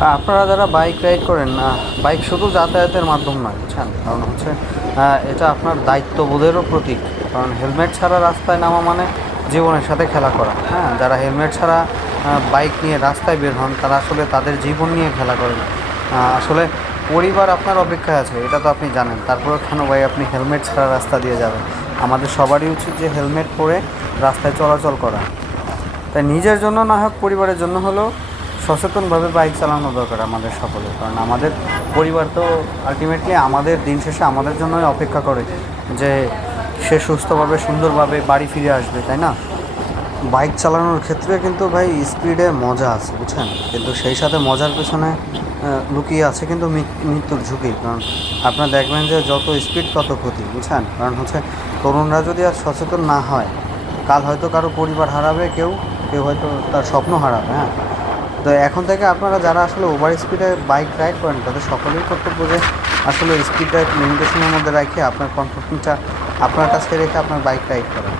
আপনারা যারা bike ride করেন না, বাইক শুধু যাতায়াতের মাধ্যম নয়, বুঝছেন? কারণ হচ্ছে এটা আপনার দায়িত্ববোধেরও প্রতীক। কারণ হেলমেট ছাড়া রাস্তায় নামা মানে জীবনের সাথে খেলা করা। হ্যাঁ, যারা হেলমেট ছাড়া বাইক নিয়ে রাস্তায় বের হন তারা আসলে তাদের জীবন নিয়ে খেলা করেন। আসলে পরিবার আপনার অপেক্ষায় আছে, এটা তো আপনি জানেন। তারপরেও কেন ভাই আপনি হেলমেট ছাড়া রাস্তা দিয়ে যাবেন? আমাদের সবারই উচিত যে হেলমেট পরে রাস্তায় চলাচল করা। তাই নিজের জন্য না হোক, পরিবারের জন্য হলেও সচেতনভাবে বাইক চালানো দরকার আমাদের সকলের। কারণ আমাদের পরিবার তো আলটিমেটলি আমাদের দিন শেষে আমাদের জন্যই অপেক্ষা করে যে সে সুস্থভাবে সুন্দরভাবে বাড়ি ফিরে আসবে, তাই না? বাইক চালানোর ক্ষেত্রে কিন্তু ভাই স্পিডে মজা আছে, বুঝছেন? কিন্তু সেই সাথে মজার পেছনে লুকিয়ে আছে কিন্তু মৃত্যুর ঝুঁকি। কারণ আপনারা দেখবেন যে যত স্পিড তত ক্ষতি, বুঝছেন? কারণ হচ্ছে তরুণরা যদি আর সচেতন না হয়, কাল হয়তো কারো পরিবার হারাবে, কেউ কেউ হয়তো তার স্বপ্ন হারাবে। হ্যাঁ, তো এখন থেকে আপনারা যারা আসলে ওভার স্পিডে বাইক রাইড করেন তাদের সকলেই কর্তব্য যে আসলে স্পিডটা লিমিটেশনের মধ্যে রেখে আপনার কমফোর্টটা আপনার কাছে রেখে আপনার বাইক রাইড করেন।